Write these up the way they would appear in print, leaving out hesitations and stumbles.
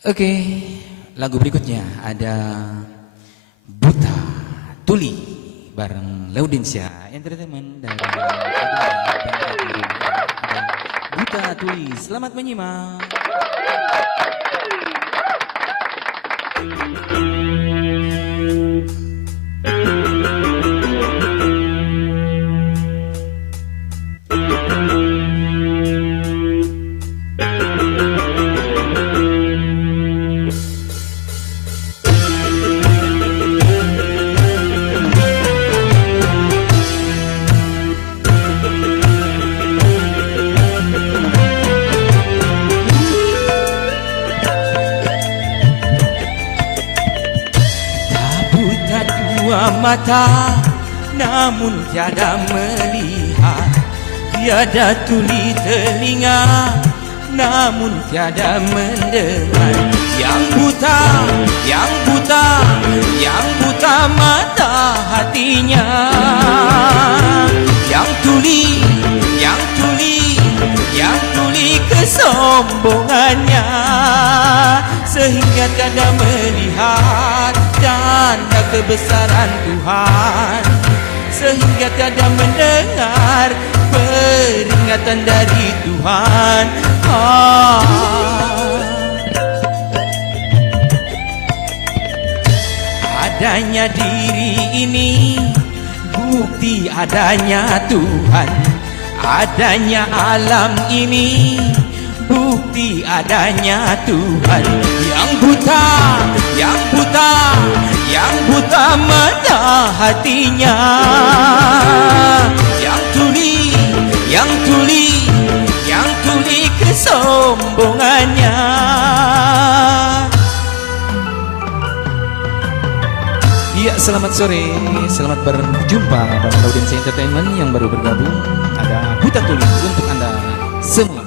Oke, lagu berikutnya ada Buta Tuli bareng Laudensia Entertainment dari Buta Tuli. Selamat menyimak. Mata namun tiada melihat, tiada tuli telinga namun tiada mendengar. Yang buta, yang buta, yang buta mata hatinya. Yang tuli, yang tuli, yang tuli kesombongannya, sehingga tiada melihat tanda kebesaran Tuhan, sehingga tiada mendengar peringatan dari Tuhan. Adanya diri ini bukti adanya Tuhan, adanya alam ini bukti adanya Tuhan. Yang buta, yang buta, yang buta mata hatinya. Yang tuli, yang tuli, yang tuli kesombongannya. Ya, selamat sore, selamat berjumpa Bang Laudensia Entertainment yang baru bergabung. Ada Buta Tuli untuk Anda semua.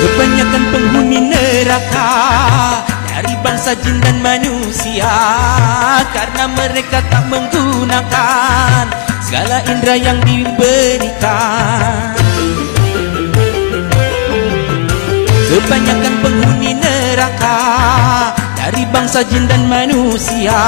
Kebanyakan penghuni neraka dari bangsa jin dan manusia, karena mereka tak menggunakan segala indera yang diberikan. Kebanyakan penghuni neraka dari bangsa jin dan manusia,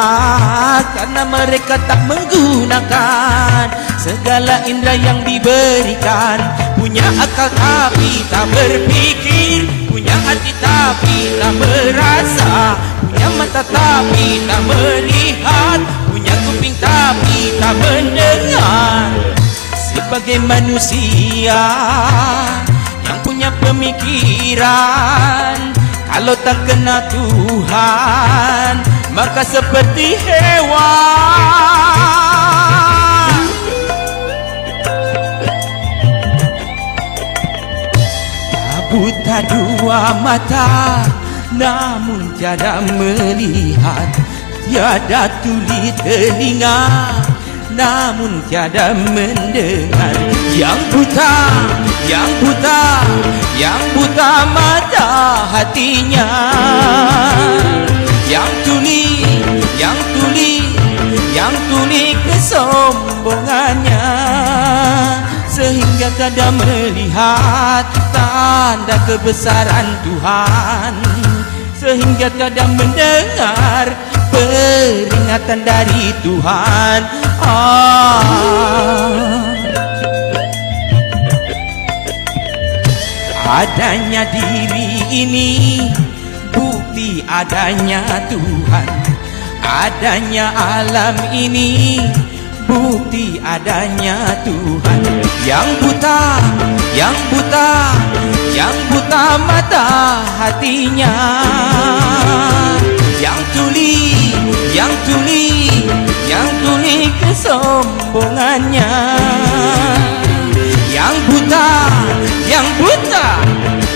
karena mereka tak menggunakan segala indera yang diberikan. Punya akal tapi tak berpikir, punya hati tapi tak merasa, punya mata tapi tak melihat, punya kuping tapi tak mendengar. Sebagai manusia yang punya pemikiran, kalau tak kena Tuhan maka seperti hewan. Buta dua mata namun tiada melihat, tiada tuli telinga namun tiada mendengar. Yang buta, yang buta, yang buta mata hatinya. Yang tuli, yang tuli, yang tuli kesombongannya, sehingga tiada melihat tanda kebesaran Tuhan, sehingga tiada mendengar peringatan dari Tuhan. Adanya diri ini bukti adanya Tuhan, adanya alam ini bukti adanya Tuhan. Yang buta, yang buta, yang buta mata hatinya. Yang tuli, yang tuli, yang tuli kesombongannya. Yang buta,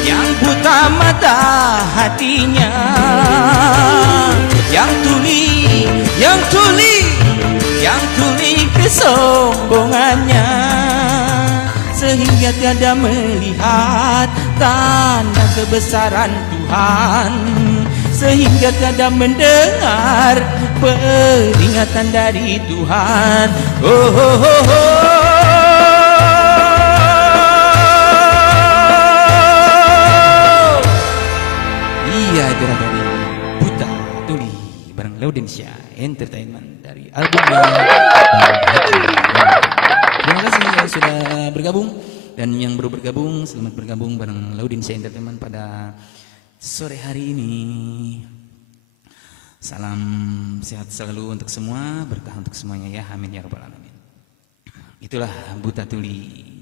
yang buta mata hatinya, yang tuli kesombongannya, sehingga tiada melihat tanda kebesaran Tuhan, sehingga tiada mendengar peringatan dari Tuhan. Oh, oh, oh, oh. Iya, itu dari Buta Tuli bareng Laudensia Entertainment dari albumnya. Terima kasih yang sudah bergabung, dan yang baru bergabung, selamat bergabung bareng Laudensia Entertainment pada sore hari ini. Salam sehat selalu untuk semua, berkah untuk semuanya ya, amin ya rabbal alamin. Itulah Buta Tuli.